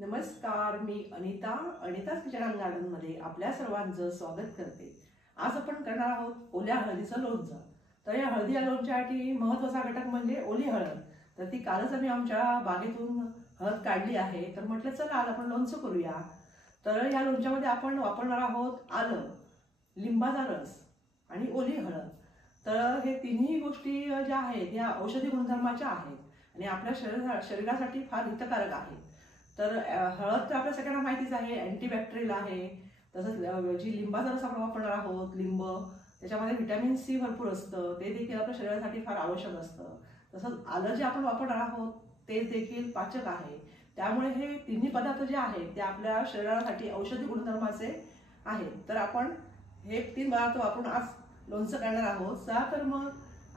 नमस्कार, मी अनिता's kitchen and garden मध्ये आपल्या सर्वांचं स्वागत करते। आज आपण करणार आहोत ओल्या हळदीचं लोणचं। तर या हळदी या लोणच्यासाठी महत्त्वाचा घटक म्हणजे ओली हळद। तर ती कालच आम्ही आमच्या बागेतून हळद काढली आहे। तर म्हटलं चला आज आपण लोणचं करूया। तर या लोणच्यामध्ये आपण वापरणार आहोत आलं, लिंबाचा रस आणि ओली हळद। तर हे तिन्ही गोष्टी ज्या आहेत या औषधी गुणधर्माच्या आहेत आणि आपल्या शरीरासाठी फार हितकारक आहेत। तर हळद तर आपल्या सगळ्यांना माहितीच आहे, अँटीबॅक्टेरियल आहे। तसंच जी लिंबाचा रस आपण वापरणार आहोत, लिंब, त्याच्यामध्ये व्हिटॅमिन सी भरपूर असतं, ते देखील आपल्या शरीरासाठी फार आवश्यक असतं। तसंच आलं जे आपण वापरणार आहोत ते देखील पाचक आहे। त्यामुळे हे तिन्ही पदार्थ जे आहेत ते आपल्या शरीरासाठी औषधी गुणधर्माचे आहेत। तर आपण हे तीन पदार्थ वापरून आज लोणचं करणार आहोत। चला तर मग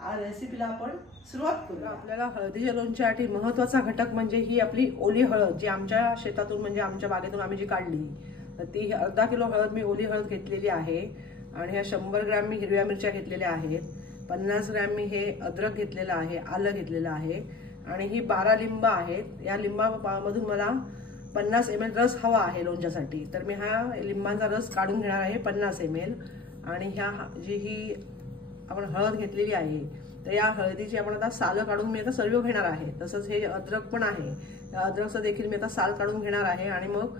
आज रेसिपीला आपण सुरुवात करूया। आपल्याला हळदीच्या लोणच्यासाठी महत्त्वाचा घटक म्हणजे ही आपली ओली हळद, जी आमच्या शेतातून म्हणजे आमच्या बागेतून आम्ही जी काढली। तर ती अर्धा किलो हळद मी ओली हळद घेतलेली आहे आणि ह्या 100 ग्रॅम मी हिरव्या मिरच्या घेतलेल्या आहेत, 50 ग्रॅम मी हे अद्रक घेतलेलं आहे, आलं घेतलेलं आहे आणि ही 12 लिंब आहेत। या लिंबामधून मला 50 ml रस हवा आहे लोणच्यासाठी। तर मी हा लिंबाचा रस काढून घेणार आहे 50 ml। आणि ह्या जी ही आपण हळद घेतलेली आहे तर या हळदीची आपण आता साल काढून मी आता सर्व घेणार आहे। तसंच हे अद्रक पण आहे, या अद्रकचं देखील मी आता साल काढून घेणार आहे आणि मग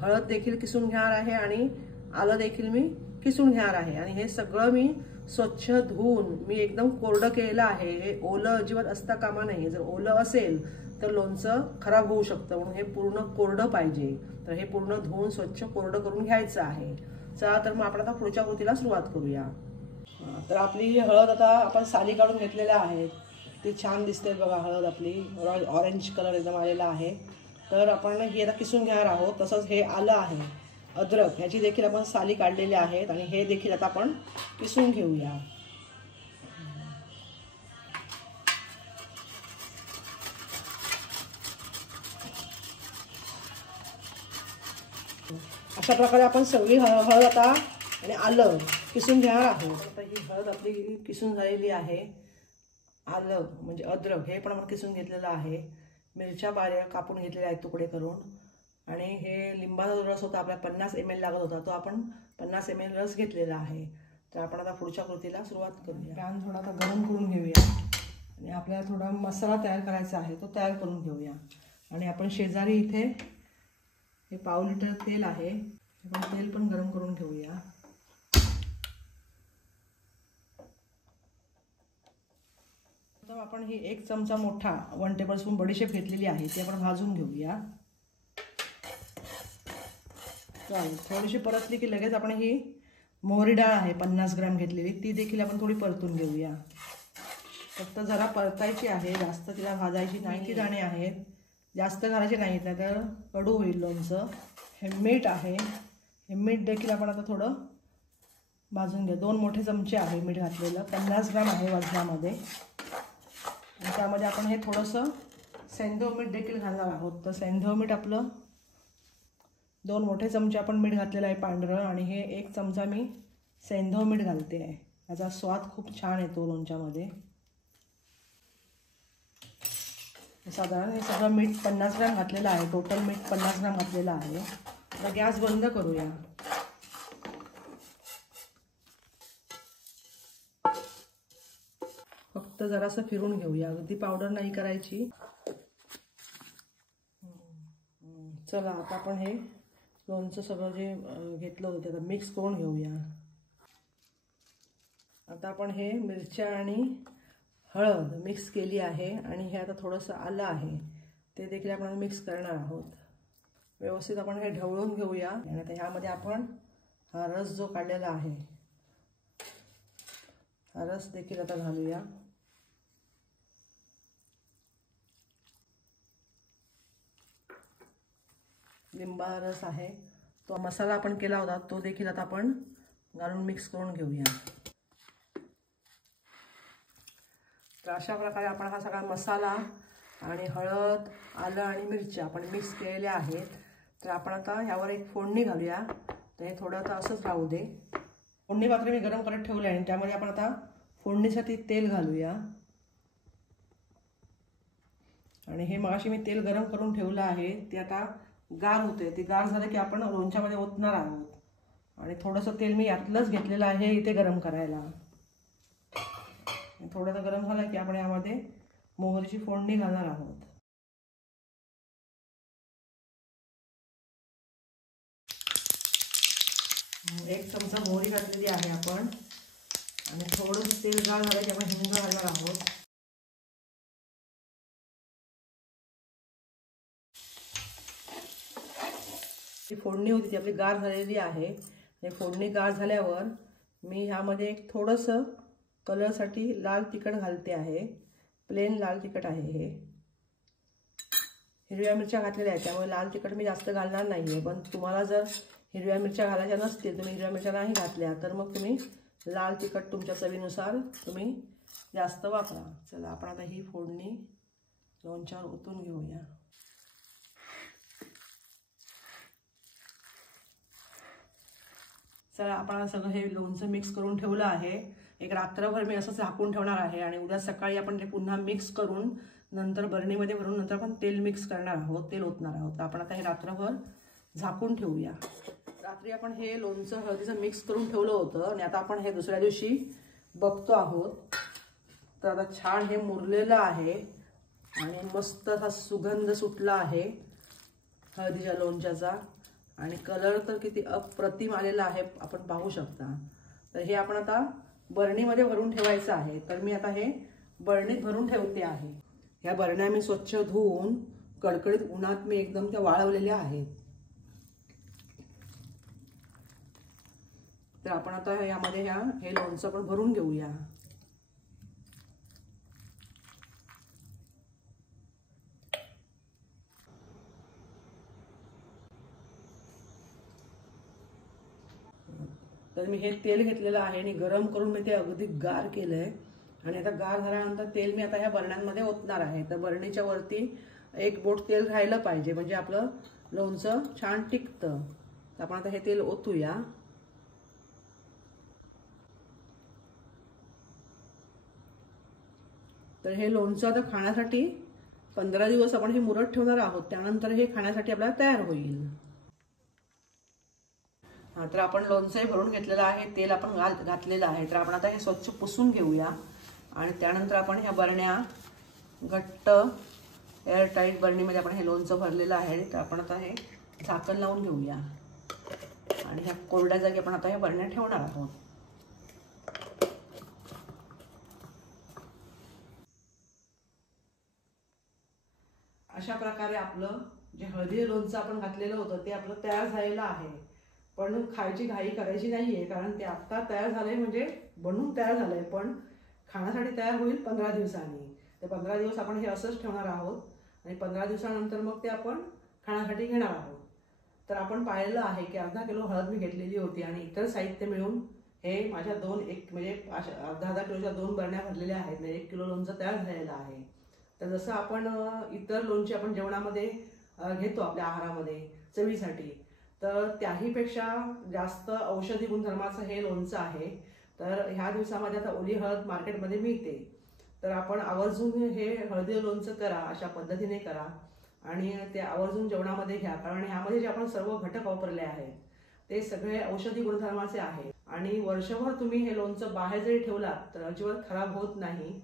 हळद देखील किसून घेणार आहे आणि आलं देखील मी किसून घेणार आहे। आणि हे सगळं मी स्वच्छ धुवून मी एकदम कोरडं केलेलं आहे। हे ओलं अजिबात असता कामा नये, जर ओलं असेल तर लोणचं खराब होऊ शकतं, म्हणून हे पूर्ण कोरडं पाहिजे। तर हे पूर्ण धुवून स्वच्छ कोरडं करून घ्यायचं आहे। चला तर मग आपण आता पुढच्या कृतीला सुरुवात करूया। तर आपली हळद आता आपण साली काढून घेतलेल्या आहेत, ती छान दिसते बघा। हळद आपली ऑरेंज कलर एकदम आलेला आहे। तर आपण ही आता किसून घेणार आहोत। तसंच हे आलं आहे, अद्रक, ह्याची देखील आपण साली काढलेल्या आहेत आणि हे देखील आता आपण किसून घेऊया। अशा प्रकारे आपण सगळी हळद आता आणि आलं किसून घेणार आहोत। आता ही हळद आपली किसून झालेली आहे, आलं म्हणजे अद्रक हे पण आपण किसून घेतलेलं आहे, मिरच्या बारीक कापून घेतलेल्या आहेत तुकडे करून, आणि हे लिंबाचा रस होता आपला 50 ml लागत होता, तो आपण 50 ml रस घेतलेला आहे। तर आपण आता पुढच्या कृतीला सुरुवात करूया। पॅन थोडा आता गरम करून घेऊया आणि आपल्याला थोडा मसाला तयार करायचा आहे, तो तयार करून घेऊया। आणि आपण शेजारी इथे हे पाव लिटर तेल आहे, आपण तेल पण गरम करून घेऊया। तर आपण ही 1 चमचा मोठा 1 टेबलस्पून बडीशेप घेतलेली आहे, ती आपण भाजून घेऊया। चालेल, थोडीशी परतली की लगेच आपण ही मोहरी डाळ आहे 50 ग्रॅम घेतलेली, ती देखील आपण थोडी परतून घेऊया। फक्त जरा परतायची आहे, जास्त तिला भाजायची नाही। ती दाणे आहेत, जास्त घालायचे नाहीत, नाहीतर कडू होईल लोणचं। हे मीठ आहे, हे मीठ देखील आपण आता थोडं भाजून घ्या। 2 मोठे चमचे आहे मीठ घातलेलं, 50 ग्रॅम आहे वजनामध्ये। आणि त्यामध्ये आपण हे थोडंसं सेंधव मीठ देखील घालणार आहोत। तर सेंधव मीठ आपलं 2 मोठे चमचे आपण मीठ घातलेलं आहे पांढरं, आणि हे 1 चमचा मी सेंधव मीठ घालते आहे, याचा स्वाद खूप छान येतो लोणच्यामध्ये। साधारण हे सगळं मीठ 50 ग्रॅम घातलेलं आहे, टोटल मीठ 50 ग्रॅम घातलेलं आहे। आता गॅस बंद करूया। फक्त जरासं फिरून घेऊया, अगदी पावडर नाही करायची। चला आता आपण हे लोणचं सगळं जे घेतलं होतं आता मिक्स करून घेऊया। आता आपण हे मिरच्या आणि हळद मिक्स केली आहे आणि हे आता थोडंसं आलं आहे, ते देखील आपण मिक्स करणार आहोत। व्यवस्थित आपण हे ढवळून घेऊया। आणि आता ह्यामध्ये आपण हा रस जो काढलेला आहे, हा रस देखील आता घालूया। लिंबा रस आहे, तो मसाला आपण केला होता तो देखील आता आपण घालून मिक्स करून घेऊया। तर अशा प्रकारे आपण हा सगळा मसाला आणि हळद, आलं आणि मिरच्या आपण मिक्स केलेल्या आहेत। तर आपण आता ह्यावर एक फोडणी घालूया। तर हे थोडं आता असंच राहू दे। फोडणी पात्र मी गरम करत ठेवलं आहे आणि त्यामध्ये आपण आता फोडणीसाठी तेल घालूया। आणि हे मगाशी मी तेल गरम करून ठेवलं आहे, ते आता गार होते, ते गार झालं की आपण लोणच्यामध्ये ओतणार आहोत. आणि थोडंसं तेल मी यातलंच घेतलेलं आहे इथे गरम करायला. थोडंसं गरम झालं की आपण यामध्ये मोहरीची फोडणी घालणार आहोत. एक चमचा मोहरी घातलेली आहे आपण. आणि थोडंसं तेल गार झालं की आपण हिंग घालणार आहोत. जी फोडणी होती ती आपली गार झालेली आहे. हे फोडणी गार झाल्यावर मी ह्यामध्ये एक थोडंसं कलरसाठी लाल तिखट घालते आहे. प्लेन लाल तिखट आहे हे. हिरव्या मिरच्या घातलेल्या आहेत त्यामुळे लाल तिखट मी जास्त घालणार नाही आहे. पण तुम्हाला जर हिरव्या मिरच्या घालायच्या नसतील, तुम्ही हिरव्या मिरच्या नाही घातल्या तर मग तुम्ही लाल तिखट तुमच्या चवीनुसार तुम्ही जास्त वापरा. चला आपण आता ही फोडणी लोणच्यावर ओतून घेऊया. चला आपण सगळं हे लोणचं मिक्स करून ठेवलं आहे. एक रात्रभर मी असं झाकून ठेवणार आहे आणि उद्या सकाळी आपण ते पुन्हा मिक्स करून नंतर बरणीमध्ये भरून नंतर आपण तेल मिक्स करणार आहोत, तेल ओतणार आहोत. आपण आता हे रात्रभर झाकून ठेवूया. रात्री आपण हे लोणचं हळदीचं मिक्स करून ठेवलं होतं आणि आता आपण हे दुसऱ्या दिवशी बघतो आहोत. तर आता छान हे मुरलेलं आहे आणि मस्त असा सुगंध सुटला आहे हळदीच्या लोणच्याचा. आणि कलर तर किती अप्रतिम आलेला आहे आपण पाहू शकता. तर हे आपण आता बरणीमध्ये भरून ठेवायचं आहे. तर मी आता हे बरणीत भरून ठेवते आहे. ह्या बरण्या मी स्वच्छ धुवून कडकडीत उन्हात मी एकदम त्या वाळवलेल्या आहेत. तर आपण आता यामध्ये हे लोणचं पण भरून घेऊया. तर मी हे तेल घेतलेलं आहे आणि गरम करून मी ते अगदी गार केलंय. आणि आता गार झाल्यानंतर तेल मी आता ह्या बरण्यांमध्ये ओतणार आहे. तर बरणीच्या वरती एक बोट तेल राहिलं पाहिजे म्हणजे आपलं लोणचं छान टिकतं. तर आपण आता हे तेल ओतूया. तर हे लोणचं आता खाण्यासाठी 15 दिवस आपण हे मुरत ठेवणार आहोत. त्यानंतर हे खाण्यासाठी आपल्याला तयार होईल. तर आपण लोणचं भरून घेतलेलं आहे, तेल आपण घातलेलं आहे. तर आपण आता हे स्वच्छ पुसून घेऊया आणि त्यानंतर आपण ह्या बरण्या घट्ट एअरटाईट बरणीमध्ये आपण हे लोणचं भरलेलं आहे. तर आपण आता हे झाकण लावून घेऊया आणि ह्या कोरड्या जागी आपण आता ह्या बरण्या ठेवणार आहोत. अशा प्रकारे आपलं जे हळदी लोणचं आपण घातलेलं होतं ते आपलं तयार झालेलं आहे. पण खायची घाई करायची नाही आहे, कारण ते आत्ता तयार झालं आहे म्हणजे बनवून तयार झालं आहे. पण खाण्यासाठी तयार होईल 15 दिवसांनी. ते 15 दिवस आपण हे असंच ठेवणार आहोत आणि 15 दिवसानंतर मग ते आपण खाण्यासाठी घेणार आहोत. तर आपण पाहिलेलं आहे की अर्धा किलो हळद मी घेतलेली होती आणि इतर साहित्य मिळून हे माझ्या म्हणजे अर्धा किलोच्या 2 बरण्या भरलेल्या आहेत. 1 किलो लोणचं तयार झालेलं आहे. तर जसं आपण इतर लोणचे आपण जेवणामध्ये घेतो आपल्या आहारामध्ये चवीसाठी, तर त्याहीपेक्षा जास्त औषधी गुणधर्माचं हे लोणचं आहे. तर ह्या दिवसामध्ये आता ओली हळद मार्केटमध्ये मिळते. तर आपण आवर्जून हे हळदी लोणचं करा, अशा पद्धतीने करा आणि ते आवर्जून जेवणामध्ये घ्या. कारण ह्यामध्ये जे आपण सर्व घटक वापरले आहेत ते सगळे औषधी गुणधर्माचे आहेत. आणि वर्षभर तुम्ही हे लोणचं बाहेर जरी ठेवलात तर अजिबात खराब होत नाही.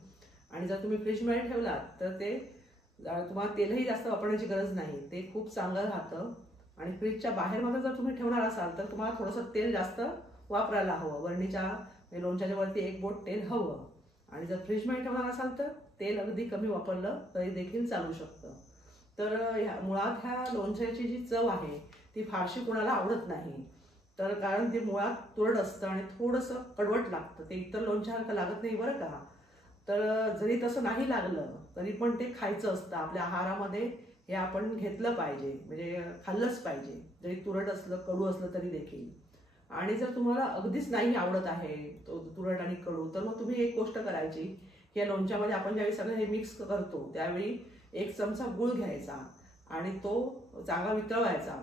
आणि जर तुम्ही फ्रीजमध्ये ठेवलात तर ते तुम्हाला तेलही जास्त वापरण्याची गरज नाही, ते खूप चांगलं राहतं. आणि फ्रीजच्या बाहेर मध्ये जर तुम्ही ठेवणार असाल तर तुम्हाला थोडंसं तेल जास्त वापरायला हवं. बरणीच्या लोणच्याच्या वरती 1 बोट तेल हवं. आणि जर फ्रीजमध्ये ठेवणार असाल तर तेल अगदी कमी वापरलं तरी देखील चालू शकतं. तर मुळात ह्या लोणच्याची जी चव आहे ती फारशी कोणाला आवडत नाही. तर कारण ते मुळात तुरट असतं आणि थोडंसं कडवट लागतं. ते इतर लोणच्यासारखं लागत नाही बरं का. तर जरी तसं नाही लागलं तरी पण ते खायचं असतं. आपल्या आहारामध्ये हे आपण घेतलं पाहिजे, म्हणजे खाल्लंच पाहिजे, जरी तुरट असलं कडू असलं तरी देखील. आणि जर तुम्हाला अगदीच नाही आवडत आहे तुरट आणि कडू, तर मग तुम्ही एक गोष्ट करायची की या लोणच्यामध्ये आपण ज्यावेळी सगळं हे मिक्स करतो त्यावेळी 1 चमचा गूळ घ्यायचा आणि तो चांगला वितळवायचा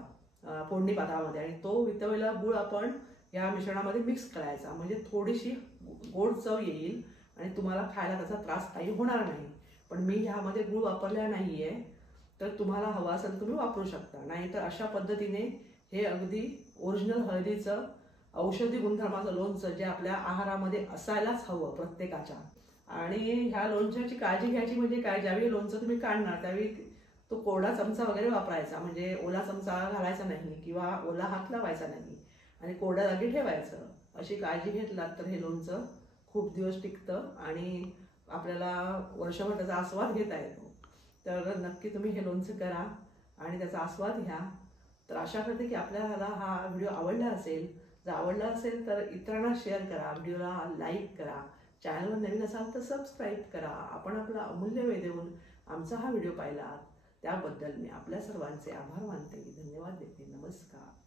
फोडणी पात्रामध्ये. आणि तो वितळलेला गूळ आपण या मिश्रणामध्ये मिक्स करायचा, म्हणजे थोडीशी गोड चव येईल आणि तुम्हाला खायला त्याचा त्रास काही होणार नाही. पण मी ह्यामध्ये गूळ वापरला नाहीये, तर तुम्हाला हवा असेल तुम्ही वापरू शकता, नाहीतर अशा पद्धतीने हे अगदी ओरिजिनल हळदीचं औषधी गुणधर्माचं लोणचं जे आपल्या आहारामध्ये असायलाच हवं प्रत्येकाच्या. आणि ह्या लोणच्याची काळजी घ्यायची म्हणजे काय, ज्यावेळी लोणचं तुम्ही काढणार त्यावेळी तो कोरडा चमचा वगैरे वापरायचा, म्हणजे ओला चमचा घालायचा नाही किंवा ओला हात लावायचा नाही आणि कोरड्या जागी ठेवायचं. अशी काळजी घेतलात तर हे लोणचं खूप दिवस टिकतं आणि आपल्याला वर्षभर त्याचा आस्वाद घेता येतो. तर नक्की तुम्ही हे लोणचं करा आणि त्याचा आस्वाद घ्या. तर आशा करते की आपल्याला हा व्हिडिओ आवडला असेल. जर आवडला असेल तर इतरांना शेअर करा, व्हिडिओला लाईक करा, चॅनलवर नवीन असाल तर सबस्क्राईब करा. आपण आपला अमूल्य वेळ देऊन आमचा हा व्हिडिओ पाहिला त्याबद्दल मी आपल्या सर्वांचे आभार मानते, धन्यवाद देते. नमस्कार.